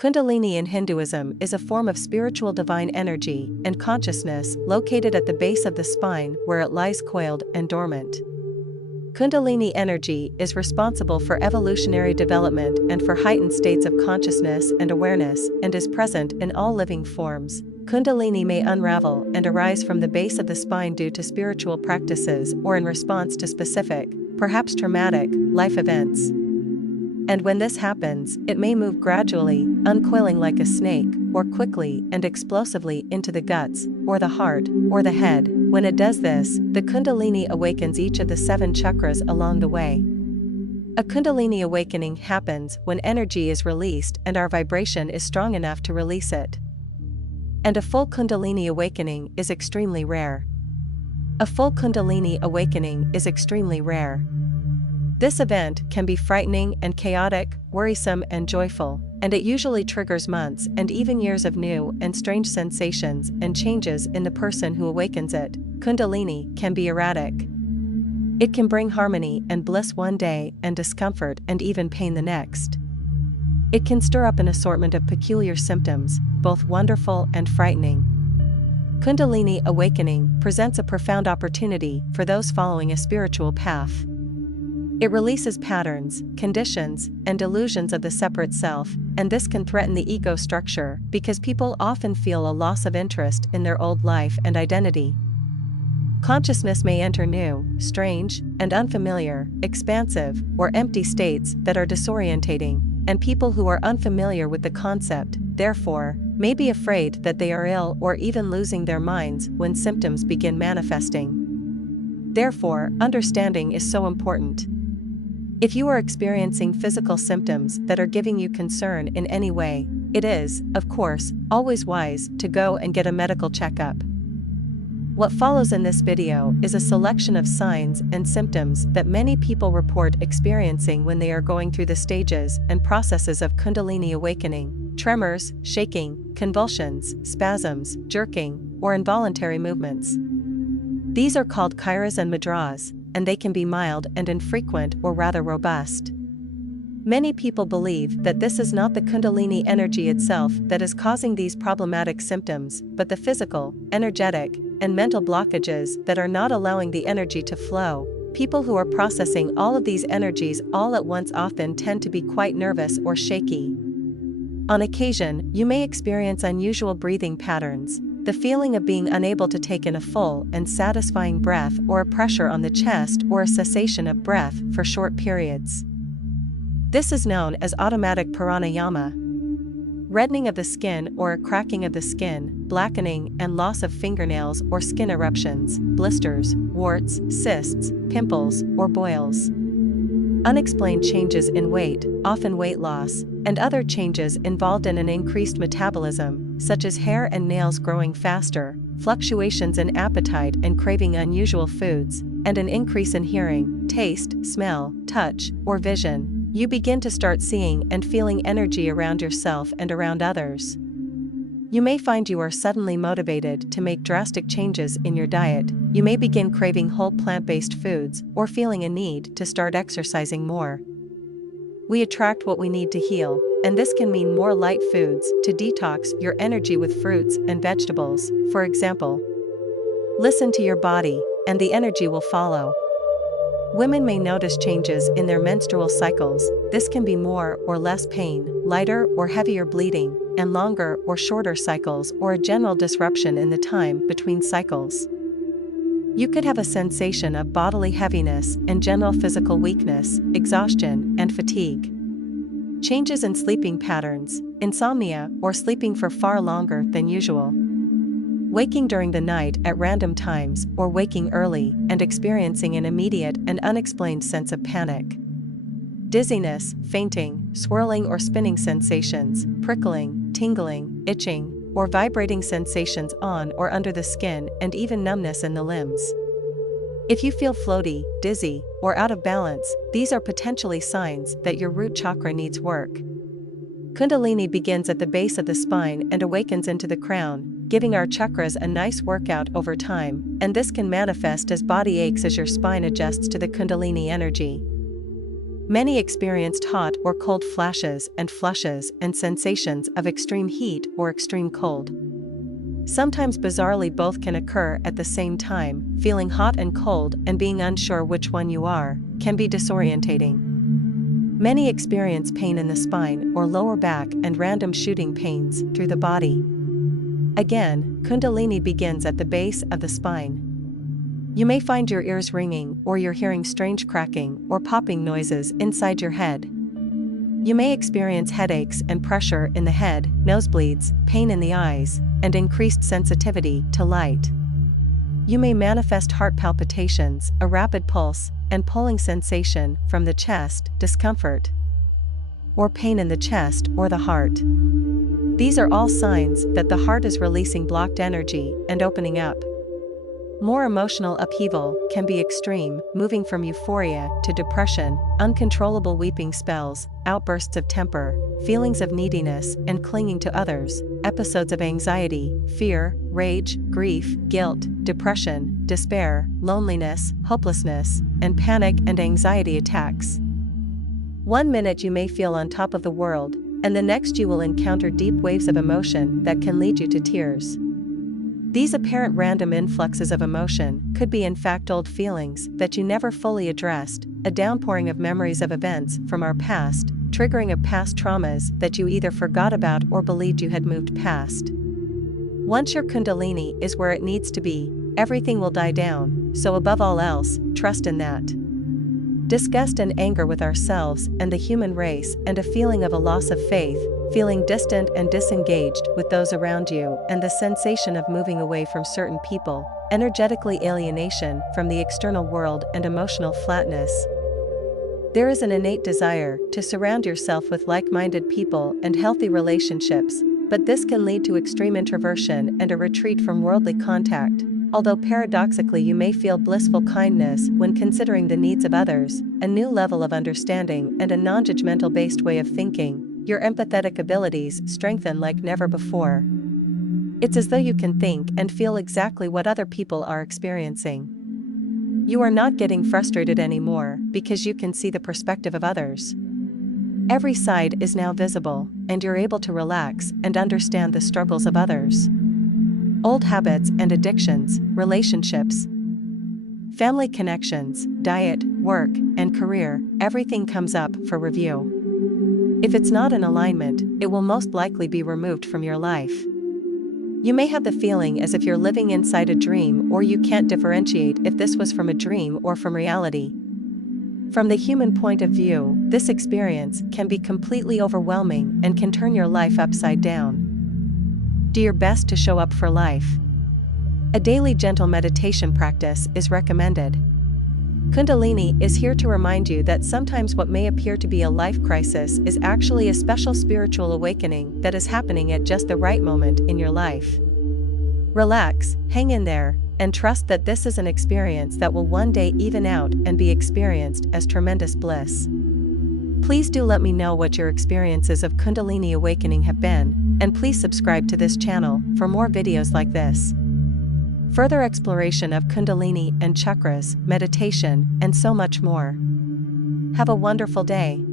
Kundalini in Hinduism is a form of spiritual divine energy and consciousness located at the base of the spine where it lies coiled and dormant. Kundalini energy is responsible for evolutionary development and for heightened states of consciousness and awareness and is present in all living forms. Kundalini may unravel and arise from the base of the spine due to spiritual practices or in response to specific, perhaps traumatic, life events. And when this happens, it may move gradually, uncoiling like a snake, or quickly and explosively into the guts, or the heart, or the head. When it does this, the Kundalini awakens each of the 7 chakras along the way. A Kundalini awakening happens when energy is released and our vibration is strong enough to release it. And a full Kundalini awakening is extremely rare. A full Kundalini awakening is extremely rare. This event can be frightening and chaotic, worrisome and joyful, and it usually triggers months and even years of new and strange sensations and changes in the person who awakens it. Kundalini can be erratic. It can bring harmony and bliss one day and discomfort and even pain the next. It can stir up an assortment of peculiar symptoms, both wonderful and frightening. Kundalini awakening presents a profound opportunity for those following a spiritual path. It releases patterns, conditions, and delusions of the separate self, and this can threaten the ego structure because people often feel a loss of interest in their old life and identity. Consciousness may enter new, strange, and unfamiliar, expansive, or empty states that are disorientating, and people who are unfamiliar with the concept, therefore, may be afraid that they are ill or even losing their minds when symptoms begin manifesting. Therefore, understanding is so important. If you are experiencing physical symptoms that are giving you concern in any way, it is, of course, always wise to go and get a medical checkup. What follows in this video is a selection of signs and symptoms that many people report experiencing when they are going through the stages and processes of Kundalini awakening: tremors, shaking, convulsions, spasms, jerking, or involuntary movements. These are called chakras and mudras, and they can be mild and infrequent or rather robust. Many people believe that this is not the Kundalini energy itself that is causing these problematic symptoms, but the physical, energetic, and mental blockages that are not allowing the energy to flow. People who are processing all of these energies all at once often tend to be quite nervous or shaky. On occasion, you may experience unusual breathing patterns, the feeling of being unable to take in a full and satisfying breath, or a pressure on the chest or a cessation of breath for short periods. This is known as automatic pranayama. Reddening of the skin or a cracking of the skin, blackening and loss of fingernails or skin eruptions, blisters, warts, cysts, pimples, or boils. Unexplained changes in weight, often weight loss, and other changes involved in an increased metabolism, such as hair and nails growing faster, fluctuations in appetite and craving unusual foods, and an increase in hearing, taste, smell, touch, or vision. You begin to start seeing and feeling energy around yourself and around others. You may find you are suddenly motivated to make drastic changes in your diet. You may begin craving whole plant-based foods or feeling a need to start exercising more. We attract what we need to heal, and this can mean more light foods to detox your energy with fruits and vegetables, for example. Listen to your body, and the energy will follow. Women may notice changes in their menstrual cycles. This can be more or less pain, lighter or heavier bleeding, and longer or shorter cycles, or a general disruption in the time between cycles. You could have a sensation of bodily heaviness and general physical weakness, exhaustion, and fatigue. Changes in sleeping patterns, insomnia, or sleeping for far longer than usual. Waking during the night at random times or waking early and experiencing an immediate and unexplained sense of panic. Dizziness, fainting, swirling or spinning sensations, prickling, tingling, itching, or vibrating sensations on or under the skin, and even numbness in the limbs. If you feel floaty, dizzy, or out of balance, these are potentially signs that your root chakra needs work. Kundalini begins at the base of the spine and awakens into the crown, giving our chakras a nice workout over time, and this can manifest as body aches as your spine adjusts to the Kundalini energy. Many experienced hot or cold flashes and flushes and sensations of extreme heat or extreme cold. Sometimes bizarrely both can occur at the same time. Feeling hot and cold and being unsure which one you are can be disorientating. Many experience pain in the spine or lower back and random shooting pains through the body. Again, Kundalini begins at the base of the spine. You may find your ears ringing, or you're hearing strange cracking or popping noises inside your head. You may experience headaches and pressure in the head, nosebleeds, pain in the eyes, and increased sensitivity to light. You may manifest heart palpitations, a rapid pulse, and pulling sensation from the chest, discomfort, or pain in the chest or the heart. These are all signs that the heart is releasing blocked energy and opening up. More emotional upheaval can be extreme, moving from euphoria to depression, uncontrollable weeping spells, outbursts of temper, feelings of neediness and clinging to others, episodes of anxiety, fear, rage, grief, guilt, depression, despair, loneliness, hopelessness, and panic and anxiety attacks. One minute you may feel on top of the world, and the next you will encounter deep waves of emotion that can lead you to tears. These apparent random influxes of emotion could be in fact old feelings that you never fully addressed, a downpouring of memories of events from our past, triggering of past traumas that you either forgot about or believed you had moved past. Once your Kundalini is where it needs to be, everything will die down, so above all else, trust in that. Disgust and anger with ourselves and the human race, and a feeling of a loss of faith, feeling distant and disengaged with those around you, and the sensation of moving away from certain people, energetically alienation from the external world and emotional flatness. There is an innate desire to surround yourself with like-minded people and healthy relationships, but this can lead to extreme introversion and a retreat from worldly contact. Although paradoxically you may feel blissful kindness when considering the needs of others, a new level of understanding and a non-judgmental based way of thinking, your empathetic abilities strengthen like never before. It's as though you can think and feel exactly what other people are experiencing. You are not getting frustrated anymore because you can see the perspective of others. Every side is now visible, and you're able to relax and understand the struggles of others. Old habits and addictions, relationships, family connections, diet, work, and career, everything comes up for review. If it's not in alignment, it will most likely be removed from your life. You may have the feeling as if you're living inside a dream, or you can't differentiate if this was from a dream or from reality. From the human point of view, this experience can be completely overwhelming and can turn your life upside down. Do your best to show up for life. A daily gentle meditation practice is recommended. Kundalini is here to remind you that sometimes what may appear to be a life crisis is actually a special spiritual awakening that is happening at just the right moment in your life. Relax, hang in there, and trust that this is an experience that will one day even out and be experienced as tremendous bliss. Please do let me know what your experiences of Kundalini awakening have been, and please subscribe to this channel for more videos like this. Further exploration of Kundalini and chakras, meditation, and so much more. Have a wonderful day.